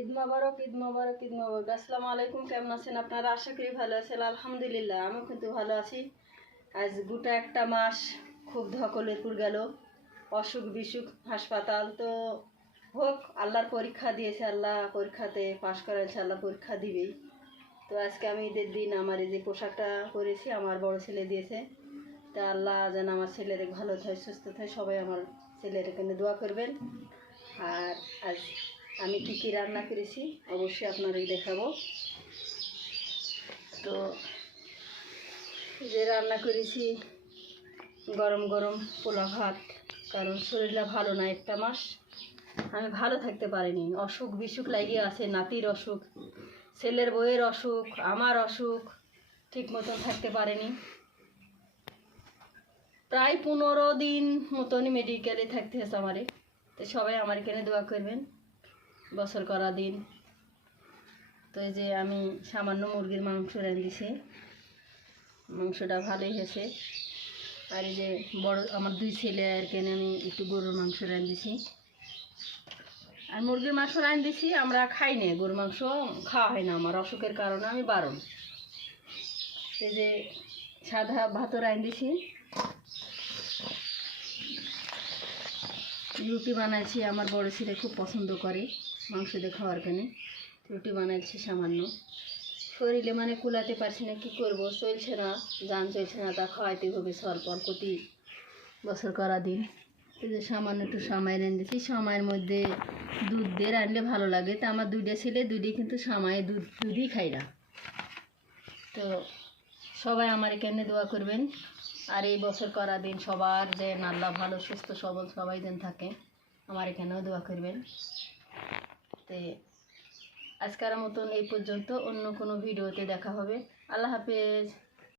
ঈদ মোবারক, ঈদ মোবারক, ঈদ মোবারক। আসসালামু আলাইকুম। কেমন আছেন আপনারা? আশা করি ভালো আছেন। আলহামদুলিল্লাহ আমি কিন্তু ভালো আছি। আজ গোটা একটা মাস খুব ধকলের পুর গেল, অসুখ বিসুখ, হাসপাতাল। তো হোক, আল্লাহর পরীক্ষা দিয়েছে, আল্লাহ পরীক্ষাতে পাশ করেছে, আল্লাহ পরীক্ষা দিবেই। তো আজকে আমি ঈদের দিন আমার এই যে পোশাকটা পরেছি আমার বড় ছেলে দিয়েছে। তা আল্লাহ যেন আমার ছেলের ভালো থাকে, সুস্থ থাকে। সবাই আমার ছেলের এখানে দোয়া করবেন। আর আজ আমি কী কী রান্না করেছি অবশ্যই আপনাদের দেখাবো। তো যে রান্না করেছি গরম গরম পোলা ভাত, কারণ শরীরটা ভালো না, একটা মাস আমি ভালো থাকতে পারিনি। অসুখ বিসুখ লাগিয়ে আছে, নাতির অসুখ, ছেলের বউয়ের অসুখ, আমার অসুখ, ঠিক মতন থাকতে পারেনি। প্রায় 15 দিন মতনই মেডিকেলে থাকতে হয়েছে আমারে। তো সবাই আমার এখানে দোয়া করবেন, বছর করা দিন। তো এই যে আমি সামান্য মুরগির মাংস রাঁধেছি, মাংসটা ভালোই হয়েছে। আর এই যে বড় আমার 2 ছেলে আর কেন আমি একটু গরুর মাংস রাঁধেছি। আর মুরগির মাংস রাঁধেছি, আমরা খাই না গরুর মাংস, খাওয়া হয় না আমার অসুখের কারণে, আমি বারণ। এই যে সাদা ভাতও রাঁধেছি, রুটি বানাইছি। আমার বড় ছেলে খুব পছন্দ করে মাংস দিয়ে খাওয়ার কানে, রুটি বানাইছি সামান্য। শরীরে মানে কুলাতে পারছি না, কী করবো, চলছে না, জান চলছে না, তা খাওয়াইতে হবে স্বল্প প্রতি বছর করা দিন। এই যে সামান্য একটু সামাই রেঁধেছি, সামাইয়ের মধ্যে দুধ দিয়ে রাঁধলে ভালো লাগে। তা আমার 2টা ছেলে, 2টি কিন্তু সামাই দুধই খাই না। তো সবাই আমার এখানে দোয়া করবেন। আর এই বছর করা দিন সবার যে আল্লাহ ভালো সুস্থ সবল সবাই যেন থাকে, আমার এখানেও দোয়া করবেন। তো আজকের মতন এই পর্যন্ত, অন্য কোনো ভিডিওতে দেখা হবে। আল্লাহ হাফেজ।